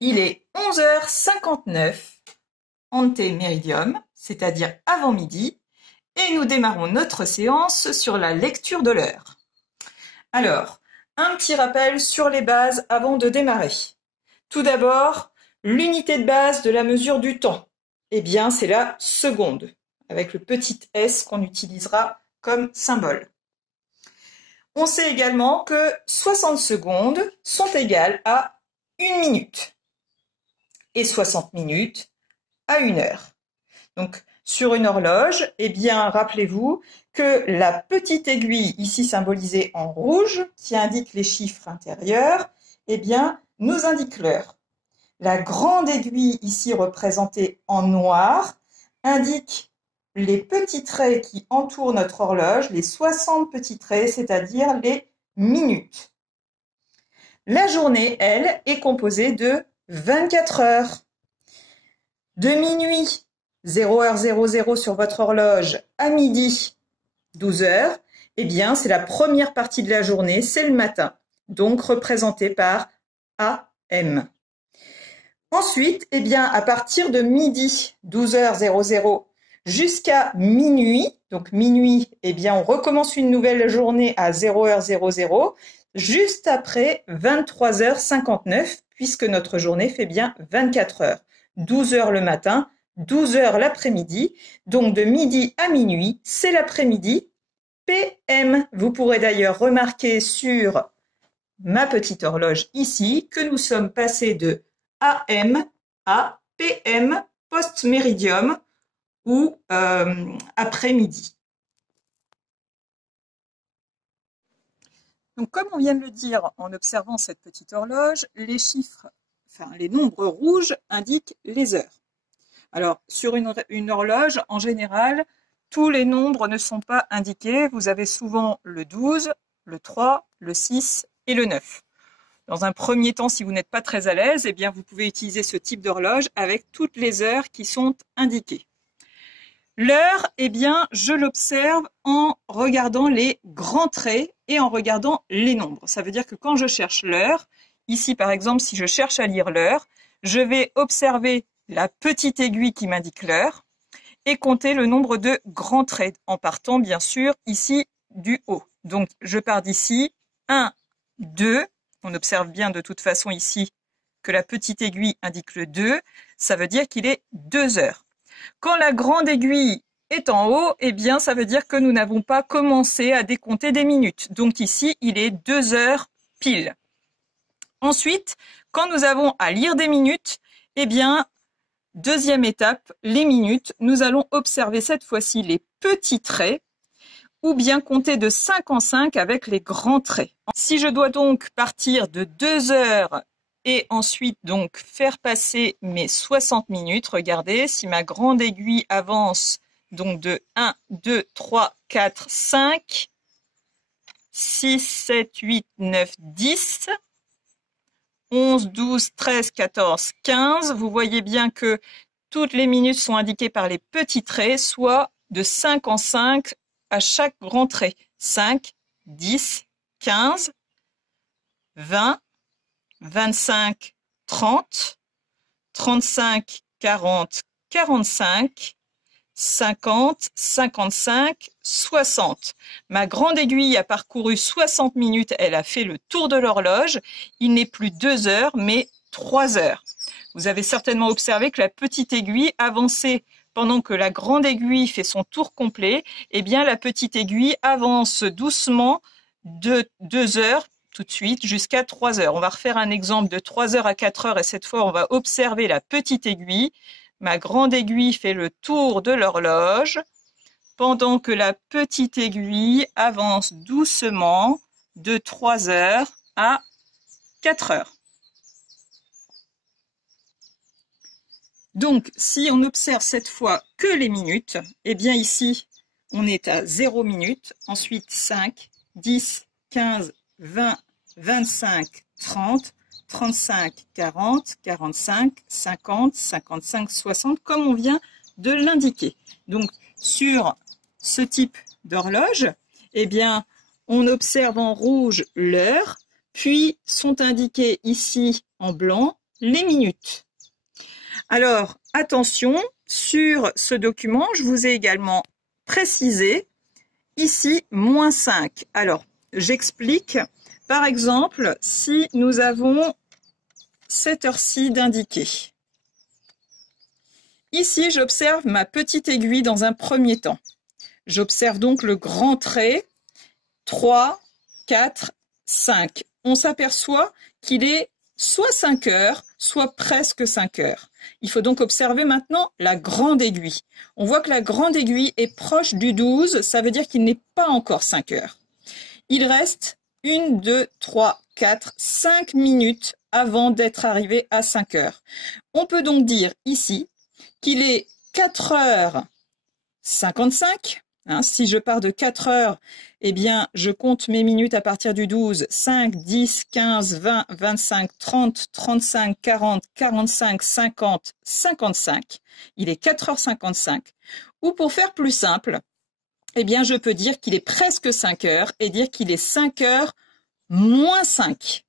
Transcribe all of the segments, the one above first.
Il est 11h59 ante meridium, c'est-à-dire avant midi, et nous démarrons notre séance sur la lecture de l'heure. Alors, un petit rappel sur les bases avant de démarrer. Tout d'abord, l'unité de base de la mesure du temps, eh bien c'est la seconde, avec le petit s qu'on utilisera comme symbole. On sait également que 60 secondes sont égales à 1 minute et 60 minutes à 1 heure. Donc, sur une horloge, eh bien, rappelez-vous que la petite aiguille, ici symbolisée en rouge, qui indique les chiffres intérieurs, eh bien, nous indique l'heure. La grande aiguille, ici représentée en noir, indique les petits traits qui entourent notre horloge, les 60 petits traits, c'est-à-dire les minutes. La journée, elle, est composée de 24 heures. De minuit 0h00 sur votre horloge à midi 12h, eh bien c'est la première partie de la journée, c'est le matin, donc représenté par AM. Ensuite, eh bien à partir de midi 12h00 jusqu'à minuit, donc minuit, eh bien on recommence une nouvelle journée à 0h00, juste après 23h59, puisque notre journée fait bien 24 heures. 12h le matin, 12h l'après-midi, donc de midi à minuit, c'est l'après-midi, PM. Vous pourrez d'ailleurs remarquer sur ma petite horloge ici que nous sommes passés de AM à PM, post-méridium ou après-midi. Donc comme on vient de le dire en observant cette petite horloge, les chiffres, enfin les nombres rouges indiquent les heures. Alors, sur une horloge, en général, tous les nombres ne sont pas indiqués. Vous avez souvent le 12, le 3, le 6 et le 9. Dans un premier temps, si vous n'êtes pas très à l'aise, eh bien, vous pouvez utiliser ce type d'horloge avec toutes les heures qui sont indiquées. L'heure, eh bien, je l'observe en regardant les grands traits et en regardant les nombres. Ça veut dire que quand je cherche l'heure, ici par exemple, si je cherche à lire l'heure, je vais observer la petite aiguille qui m'indique l'heure et compter le nombre de grands traits en partant bien sûr ici du haut. Donc je pars d'ici, 1, 2, on observe bien de toute façon ici que la petite aiguille indique le 2, ça veut dire qu'il est 2 heures. Quand la grande aiguille est en haut, eh bien ça veut dire que nous n'avons pas commencé à décompter des minutes. Donc ici, il est 2 heures pile. Ensuite, quand nous avons à lire des minutes, eh bien, deuxième étape, les minutes, nous allons observer cette fois-ci les petits traits ou bien compter de 5 en 5 avec les grands traits. Si je dois donc partir de 2 heures et ensuite donc faire passer mes 60 minutes, regardez, si ma grande aiguille avance donc de 1, 2, 3, 4, 5, 6, 7, 8, 9, 10, 11, 12, 13, 14, 15. Vous voyez bien que toutes les minutes sont indiquées par les petits traits, soit de 5 en 5 à chaque grand trait. 5, 10, 15, 20, 25, 30, 35, 40, 45, 50, 55, 60. Ma grande aiguille a parcouru 60 minutes, elle a fait le tour de l'horloge. Il n'est plus 2 heures, mais 3 heures. Vous avez certainement observé que la petite aiguille avançait pendant que la grande aiguille fait son tour complet. Eh bien, la petite aiguille avance doucement de 2 heures tout de suite jusqu'à 3 heures. On va refaire un exemple de 3 heures à 4 heures et cette fois, on va observer la petite aiguille. Ma grande aiguille fait le tour de l'horloge pendant que la petite aiguille avance doucement de 3 heures à 4 heures. Donc, si on observe cette fois que les minutes, eh bien ici, on est à 0 minutes, ensuite 5, 10, 15, 20, 25, 30, 35, 40, 45, 50, 55, 60, comme on vient de l'indiquer. Donc, sur ce type d'horloge, eh bien, on observe en rouge l'heure, puis sont indiqués ici en blanc les minutes. Alors, attention, sur ce document, je vous ai également précisé ici moins 5. Alors, j'explique. Par exemple, si nous avons cette heure-ci d'indiquer. Ici, j'observe ma petite aiguille dans un premier temps. J'observe donc le grand trait 3, 4, 5. On s'aperçoit qu'il est soit 5 heures, soit presque 5 heures. Il faut donc observer maintenant la grande aiguille. On voit que la grande aiguille est proche du 12, ça veut dire qu'il n'est pas encore 5 heures. Il reste 1, 2, 3, 4, 5 minutes avant d'être arrivé à 5 heures. On peut donc dire ici qu'il est 4h55. Si je pars de 4 heures, eh bien, je compte mes minutes à partir du 12, 5, 10, 15, 20, 25, 30, 35, 40, 45, 50, 55. Il est 4h55. Ou pour faire plus simple, eh bien, je peux dire qu'il est presque 5 heures et dire qu'il est 5 heures moins 5.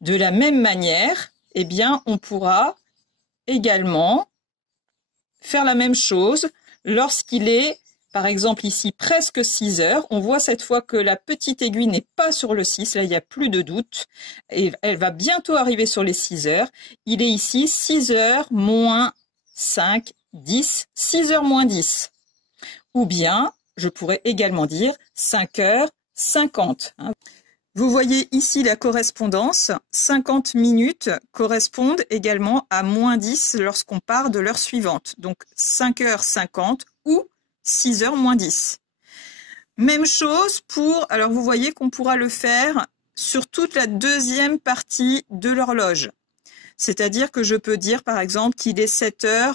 De la même manière, eh bien, on pourra également faire la même chose lorsqu'il est, par exemple ici, presque 6 heures. On voit cette fois que la petite aiguille n'est pas sur le 6, là il n'y a plus de doute, et elle va bientôt arriver sur les 6 heures. Il est ici 6 heures moins 5, 10, 6 heures moins 10. Ou bien, je pourrais également dire 5 heures 50. Vous voyez ici la correspondance, 50 minutes correspondent également à moins 10 lorsqu'on part de l'heure suivante. Donc 5h50 ou 6h moins 10. Même chose pour, alors vous voyez qu'on pourra le faire sur toute la deuxième partie de l'horloge. C'est-à-dire que je peux dire par exemple qu'il est 7h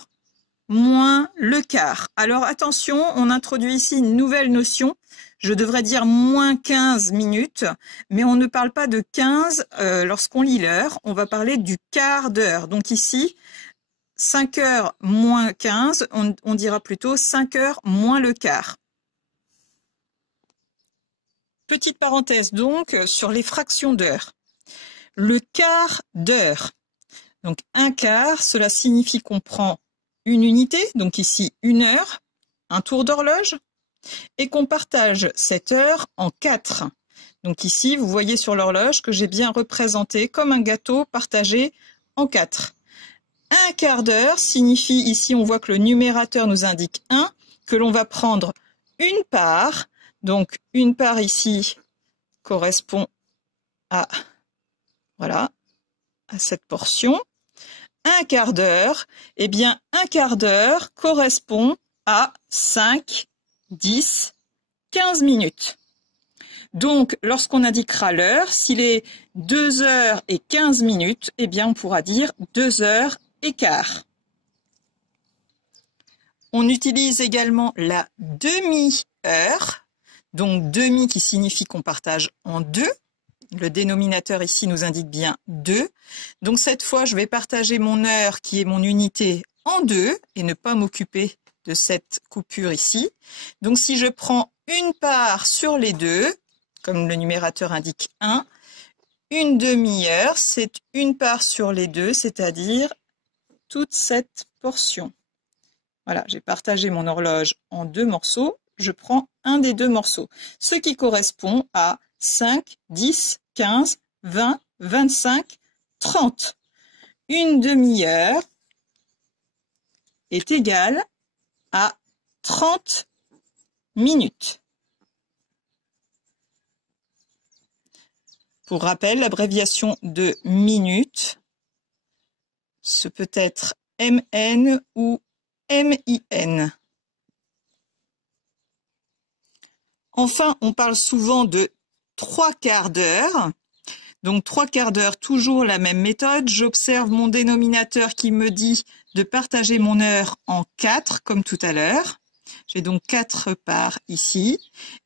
moins le quart. Alors attention, on introduit ici une nouvelle notion. Je devrais dire moins 15 minutes, mais on ne parle pas de 15 lorsqu'on lit l'heure, on va parler du quart d'heure. Donc ici, 5 heures moins 15, on dira plutôt 5 heures moins le quart. Petite parenthèse donc sur les fractions d'heure. Le quart d'heure. Donc un quart, cela signifie qu'on prend une unité, donc ici 1 heure, un tour d'horloge, et qu'on partage cette heure en 4. Donc ici, vous voyez sur l'horloge que j'ai bien représenté comme un gâteau partagé en 4. Un quart d'heure signifie, ici on voit que le numérateur nous indique 1, que l'on va prendre une part. Donc une part ici correspond à, voilà, à cette portion. Un quart d'heure, eh bien un quart d'heure correspond à 5, 10, 15 minutes. Donc, lorsqu'on indiquera l'heure, s'il est 2 heures et 15 minutes, eh bien, on pourra dire 2 heures et quart. On utilise également la demi-heure, donc demi qui signifie qu'on partage en 2. Le dénominateur ici nous indique bien 2. Donc, cette fois, je vais partager mon heure, qui est mon unité, en 2 et ne pas m'occuper de cette coupure ici. Donc si je prends une part sur les 2, comme le numérateur indique 1, une demi-heure, c'est une part sur les 2, c'est-à-dire toute cette portion. Voilà, j'ai partagé mon horloge en 2 morceaux, je prends un des 2 morceaux, ce qui correspond à 5, 10, 15, 20, 25, 30. Une demi-heure est égale à 30 minutes. Pour rappel, l'abréviation de minutes, ce peut être MN ou MIN. Enfin, on parle souvent de 3 quarts d'heure. Donc 3 quarts d'heure, toujours la même méthode. J'observe mon dénominateur qui me dit de partager mon heure en 4, comme tout à l'heure. J'ai donc 4 parts ici.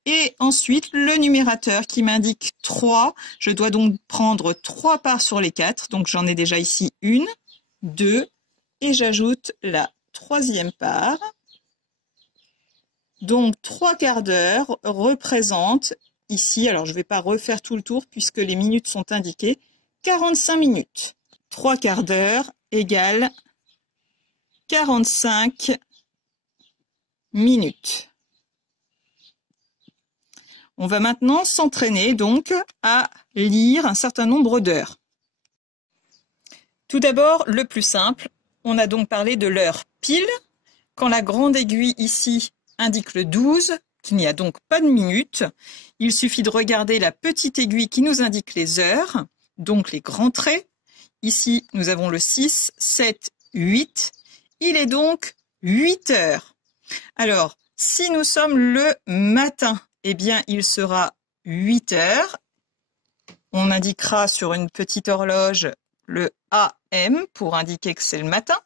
Et ensuite, le numérateur qui m'indique 3. Je dois donc prendre 3 parts sur les 4. Donc j'en ai déjà ici 1, 2, et j'ajoute la 3e part. Donc 3 quarts d'heure représente ici, alors je ne vais pas refaire tout le tour puisque les minutes sont indiquées, 45 minutes. 3 quarts d'heure égale 45 minutes. On va maintenant s'entraîner donc à lire un certain nombre d'heures. Tout d'abord, le plus simple, on a donc parlé de l'heure pile. Quand la grande aiguille ici indique le 12, qu'il n'y a donc pas de minutes, il suffit de regarder la petite aiguille qui nous indique les heures, donc les grands traits. Ici, nous avons le 6, 7, 8. Il est donc 8 heures. Alors, si nous sommes le matin, eh bien, il sera 8 heures. On indiquera sur une petite horloge le AM pour indiquer que c'est le matin.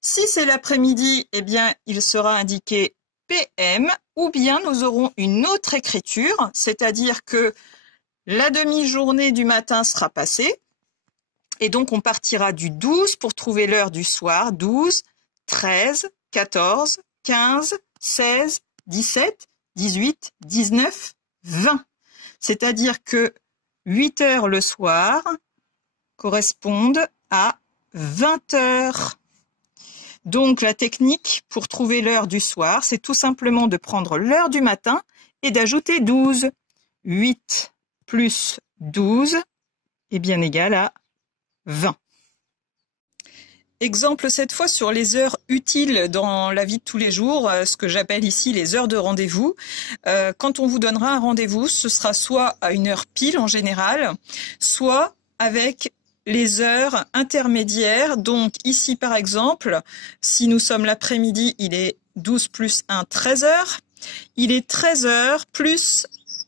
Si c'est l'après-midi, eh bien, il sera indiqué PM, ou bien nous aurons une autre écriture, c'est-à-dire que la demi-journée du matin sera passée, et donc on partira du 12 pour trouver l'heure du soir, 12, 13, 14, 15, 16, 17, 18, 19, 20. C'est-à-dire que 8 heures le soir correspondent à 20 heures. Donc la technique pour trouver l'heure du soir, c'est tout simplement de prendre l'heure du matin et d'ajouter 12. 8 plus 12 est bien égal à 20. Exemple cette fois sur les heures utiles dans la vie de tous les jours, ce que j'appelle ici les heures de rendez-vous. Quand on vous donnera un rendez-vous, ce sera soit à une heure pile en général, soit avec les heures intermédiaires. Donc ici par exemple, si nous sommes l'après-midi, il est 12 plus 1, 13 heures. Il est 13 heures plus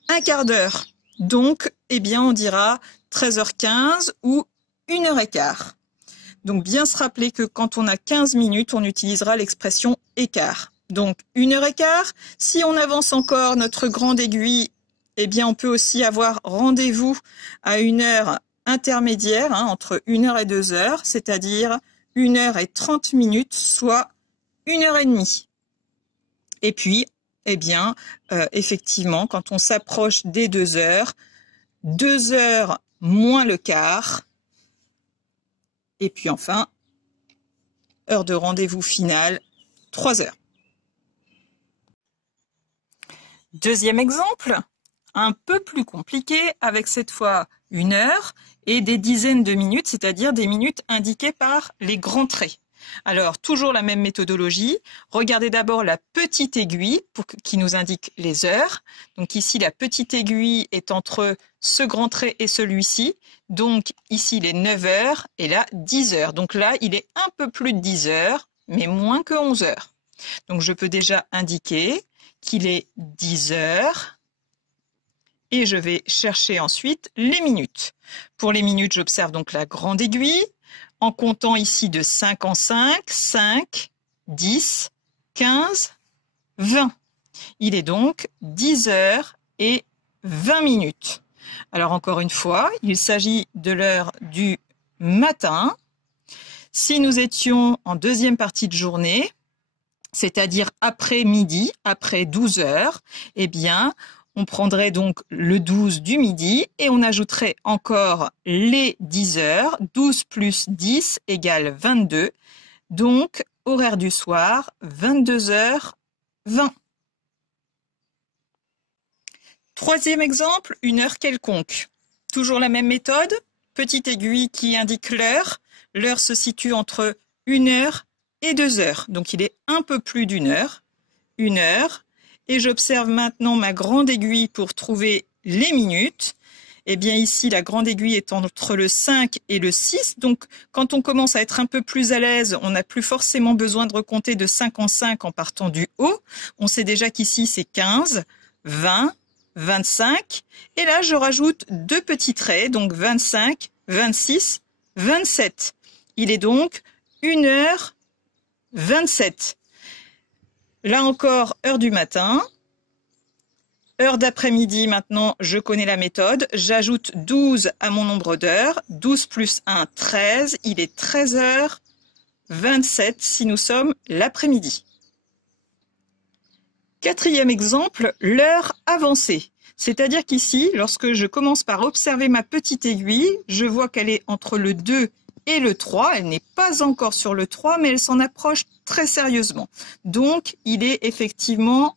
un quart d'heure. Donc, eh bien, on dira 13h15 ou 1h15. Donc bien se rappeler que quand on a 15 minutes, on utilisera l'expression écart. Donc 1h15. Si on avance encore notre grande aiguille, eh bien on peut aussi avoir rendez-vous à une heure intermédiaire, entre 1h et 2h, c'est-à-dire 1h30 minutes, soit 1h30. Et puis, eh bien, effectivement, quand on s'approche des 2 heures, 2 heures moins le quart, et puis enfin, heure de rendez-vous finale, 3 heures. Deuxième exemple, un peu plus compliqué, avec cette fois 1 heure et des dizaines de minutes, c'est-à-dire des minutes indiquées par les grands traits. Alors, toujours la même méthodologie. Regardez d'abord la petite aiguille qui nous indique les heures. Donc ici, la petite aiguille est entre ce grand trait et celui-ci. Donc ici, il est 9 heures et là, 10 heures. Donc là, il est un peu plus de 10 heures, mais moins que 11 heures. Donc je peux déjà indiquer qu'il est 10 heures. Et je vais chercher ensuite les minutes. Pour les minutes, j'observe donc la grande aiguille. En comptant ici de 5 en 5, 5, 10, 15, 20. Il est donc 10 heures et 20 minutes. Alors encore une fois, il s'agit de l'heure du matin. Si nous étions en deuxième partie de journée, c'est-à-dire après midi, après 12 heures, eh bien, on prendrait donc le 12 du midi et on ajouterait encore les 10 heures. 12 plus 10 égale 22. Donc, horaire du soir, 22h20. Troisième exemple, une heure quelconque. Toujours la même méthode. Petite aiguille qui indique l'heure. L'heure se situe entre 1 heure et 2 heures. Donc, il est un peu plus d'1 heure. 1 heure. Et j'observe maintenant ma grande aiguille pour trouver les minutes. Eh bien ici, la grande aiguille est entre le 5 et le 6. Donc, quand on commence à être un peu plus à l'aise, on n'a plus forcément besoin de recompter de 5 en 5 en partant du haut. On sait déjà qu'ici, c'est 15, 20, 25. Et là, je rajoute 2 petits traits, donc 25, 26, 27. Il est donc 1h27. Là encore, heure du matin. Heure d'après-midi, maintenant, je connais la méthode. J'ajoute 12 à mon nombre d'heures. 12 plus 1, 13. Il est 13h27 si nous sommes l'après-midi. Quatrième exemple, l'heure avancée. C'est-à-dire qu'ici, lorsque je commence par observer ma petite aiguille, je vois qu'elle est entre le 2 et le 3. Elle n'est pas encore sur le 3, mais elle s'en approche très sérieusement. Donc, il est effectivement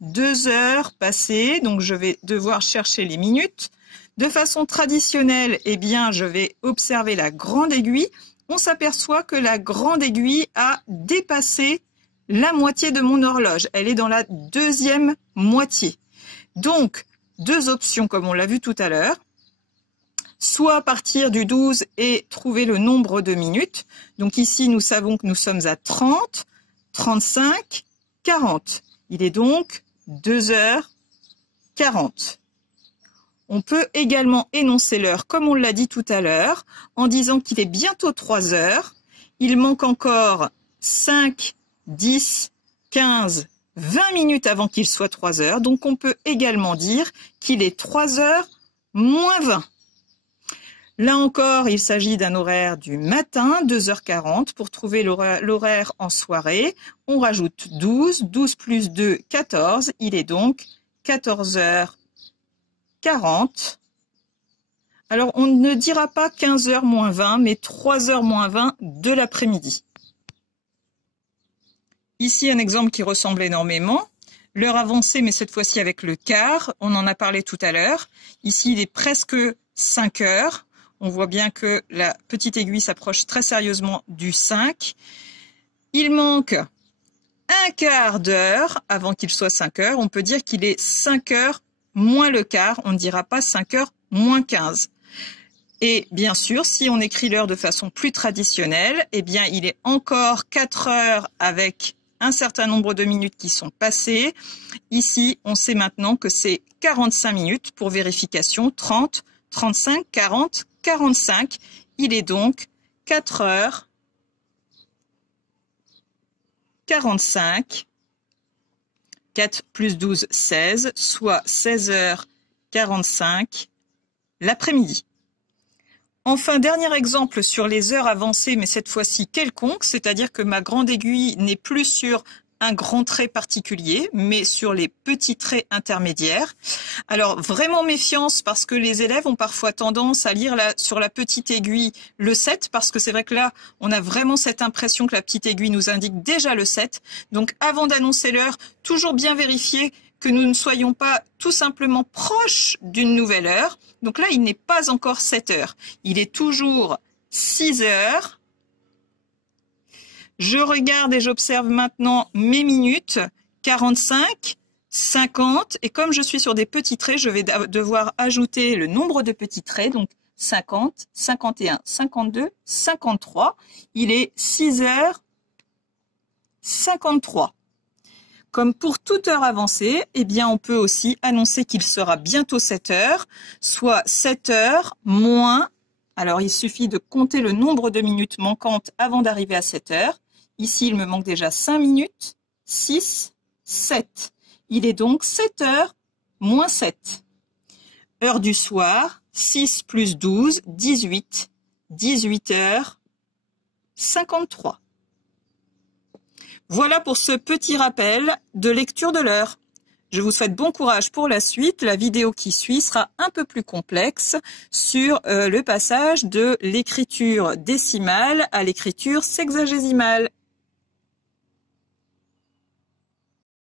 2 heures passées. Donc, je vais devoir chercher les minutes. De façon traditionnelle, eh bien, je vais observer la grande aiguille. On s'aperçoit que la grande aiguille a dépassé la moitié de mon horloge. Elle est dans la deuxième moitié. Donc, 2 options comme on l'a vu tout à l'heure. Soit partir du 12 et trouver le nombre de minutes. Donc ici, nous savons que nous sommes à 30, 35, 40. Il est donc 2h40. On peut également énoncer l'heure comme on l'a dit tout à l'heure en disant qu'il est bientôt 3 heures. Il manque encore 5, 10, 15, 20 minutes avant qu'il soit 3 heures. Donc on peut également dire qu'il est 3 heures moins 20. Là encore, il s'agit d'un horaire du matin, 2h40. Pour trouver l'horaire en soirée, on rajoute 12. 12 plus 2, 14. Il est donc 14h40. Alors, on ne dira pas 15h moins 20, mais 3h moins 20 de l'après-midi. Ici, un exemple qui ressemble énormément. L'heure avancée, mais cette fois-ci avec le quart. On en a parlé tout à l'heure. Ici, il est presque 5 heures. On voit bien que la petite aiguille s'approche très sérieusement du 5. Il manque un quart d'heure avant qu'il soit 5 heures. On peut dire qu'il est 5 heures moins le quart. On ne dira pas 5 heures moins 15. Et bien sûr, si on écrit l'heure de façon plus traditionnelle, eh bien, il est encore 4 heures avec un certain nombre de minutes qui sont passées. Ici, on sait maintenant que c'est 45 minutes pour vérification. 30, 35, 40, 45. Il est donc 4 heures 45. 4 plus 12, 16, soit 16h45 l'après-midi. Enfin, dernier exemple sur les heures avancées, mais cette fois-ci quelconque, c'est-à-dire que ma grande aiguille n'est plus sur un grand trait particulier, mais sur les petits traits intermédiaires. Alors, vraiment méfiance parce que les élèves ont parfois tendance à lire sur la petite aiguille le 7, parce que c'est vrai que là, on a vraiment cette impression que la petite aiguille nous indique déjà le 7. Donc, avant d'annoncer l'heure, toujours bien vérifier que nous ne soyons pas tout simplement proches d'une nouvelle heure. Donc là, il n'est pas encore 7 heures. Il est toujours 6 heures. Je regarde et j'observe maintenant mes minutes, 45, 50. Et comme je suis sur des petits traits, je vais devoir ajouter le nombre de petits traits. Donc 50, 51, 52, 53. Il est 6h53. Comme pour toute heure avancée, eh bien, on peut aussi annoncer qu'il sera bientôt 7 heures, soit 7 heures moins. Alors, il suffit de compter le nombre de minutes manquantes avant d'arriver à 7 heures. Ici, il me manque déjà 5 minutes, 6, 7. Il est donc 7 heures moins 7. Heure du soir, 6 plus 12, 18. 18h53. Voilà pour ce petit rappel de lecture de l'heure. Je vous souhaite bon courage pour la suite. La vidéo qui suit sera un peu plus complexe sur le passage de l'écriture décimale à l'écriture sexagésimale.